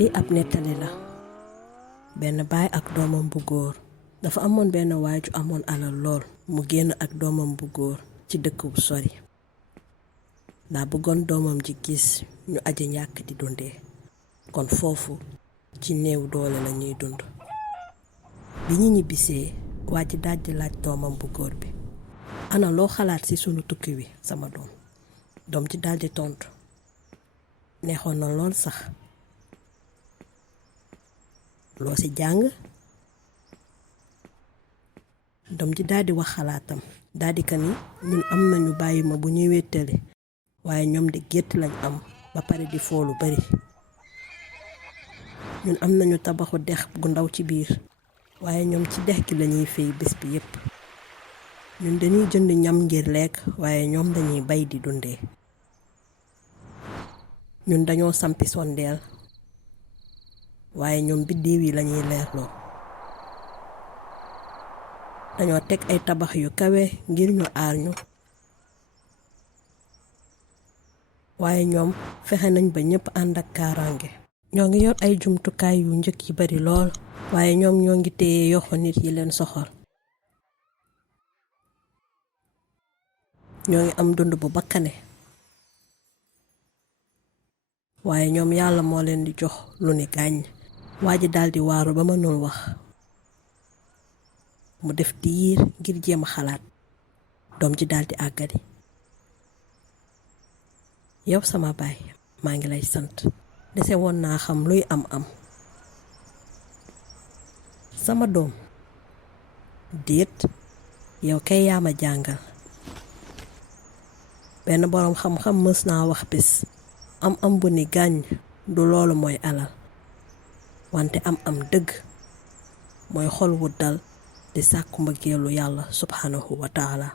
lii ab nettali la benn baay ak doomam bu góor dafa amoon benn waay ju amoon alal lool mu génn ak doomam bu góor ci dëkk bu sori daa bëggoon doomam ji gis ñu aji ñàkk di dundee kon foofu ci néew doole la ñuy dund bi ñu ñibbisee waa ji daldi laaj doomam bu góor bi ana loo xalaat ci sunu tukki wi sama doom ji daldi tontu neexoon na lool sax loo ci jàng doom ji daldi wax xalaatam daldi ka ni ñun am nañu bàyyi ma bu ñuy wéttali waaye ñoom de gétt lañ am ba pare di foolu bari ñun am nañu tabaxu dex gu ndaw ci biir waaye ñoom ci dex gi lañuy fey bés bi yépp ñun dañuy jënd ñam ngir lekk waaye ñoom dañuy bay di dundee ñun dañoo sampi sondeel waaye ñoom biddiw yi lañuy leerloo dañoo teg ay tabax yu kawe ngir ñu aar ñu waaye ñoom fexe nañ ba ñépp ànd ak kaaraange ñoo ngi yor ay jumtukaay yu njëkk yi bari lool waaye ñoom ñoo ngi téye yoxo nit yi leen soxal ñoo ngi am dund bu bakkane waaye ñoom yàlla moo leen di jox lu ni gàññ waa ji daldi waaru ba mënul wax mu def diir ngir jéem a xalaat doom ji daldi àggadi yow sama baay maa ngi lay sant dese woon naa xam luy am sama doom déet yow kay yaa ma jàngal benn boroom xam-xam mës naa wax bés am bu ni gàññ du loolu mooy alal wante am dëgg mooy xol wu dal di sàkku mbëggeelu yàlla subhanahu wa taala